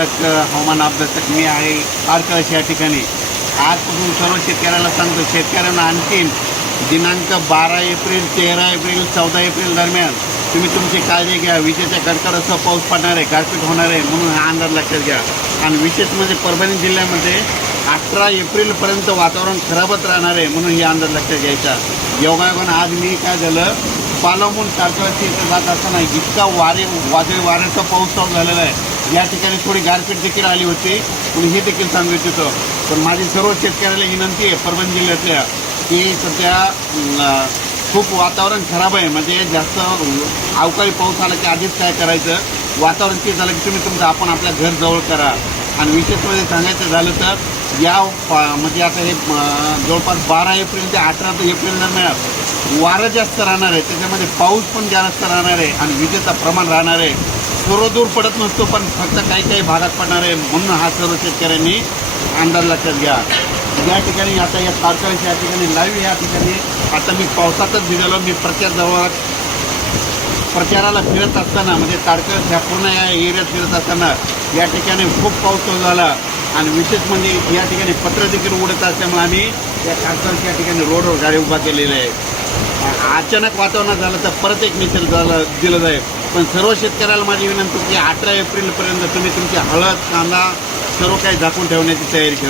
अभ्यासक हवामान अभ्यासक मी आहे तारकळस या ठिकाणी. आजपासून सर्व शेतकऱ्याला सांगतो शेतकऱ्यांना आणखीन दिनांक बारा एप्रिल तेरा एप्रिल चौदा एप्रिल दरम्यान तुम्ही तुमची काळजी घ्या. विजेच्या कडकडासह पाऊस पडणार आहे गारपीट होणार आहे म्हणून हा अंदाज लक्षात घ्या. आणि विशेष म्हणजे परभणी जिल्ह्यामध्ये अठरा एप्रिलपर्यंत वातावरण खराबच राहणार आहे म्हणून हे अंदाज लक्षात घ्यायचा. योगायोगानं आज मी काय झालं पालवून तारकळाची इथे जात असताना इतका वारे वादळी वाऱ्याचा पाऊस चालू झालेला आहे. या ठिकाणी थोडी गारपीट देखील आली होती. पण हे देखील सांगू इच्छितो पण माझी सर्व शेतकऱ्याला विनंती आहे परभणी जिल्ह्यातल्या की सध्या खूप वातावरण खराब आहे. म्हणजे जास्त अवकाळी पाऊस आला की आधीच काय करायचं? वातावरण ते झालं की तुम्ही तुमचं आपण आपल्या घर जवळ करा. आणि विशेष म्हणजे सांगायचं झालं तर या पा- म्हणजे आता हे जवळपास बारा एप्रिल ते अठरा एप्रिल दरम्यान वारं जास्त राहणार आहे. त्याच्यामध्ये पाऊस पण जास्त राहणार आहे आणि विजेचं प्रमाण राहणार आहे. सर्व दूर पडत नसतो पण फक्त काही काही भागात पडणार आहे म्हणून हा सर्व शेतकऱ्यांनी अंदाज लक्षात घ्या. या ठिकाणी आता या तारकळीच्या या ठिकाणी लाईव्ह या ठिकाणी आता मी पावसातच भिजलो मी प्रचार जवळ प्रचाराला फिरत असताना म्हणजे ताडकळ ह्या पूर्ण या एरियात फिरत असताना या ठिकाणी खूप पाऊस झाला. आणि विशेष म्हणजे या ठिकाणी पत्र देखील उडत असल्यामुळे आम्ही या खासदारच्या ठिकाणी रोडवर गाडी उभा केलेल्या आहे अचानक वातावरण झालं तर परत एक मिसेल झालं दिलं जाईल. पण सर्व शेतकऱ्याला माझी विनंती की अठरा एप्रिलपर्यंत तुम्ही तुमची हळद कांदा सर्व काही झाकून ठेवण्याची तयारी ठेवा.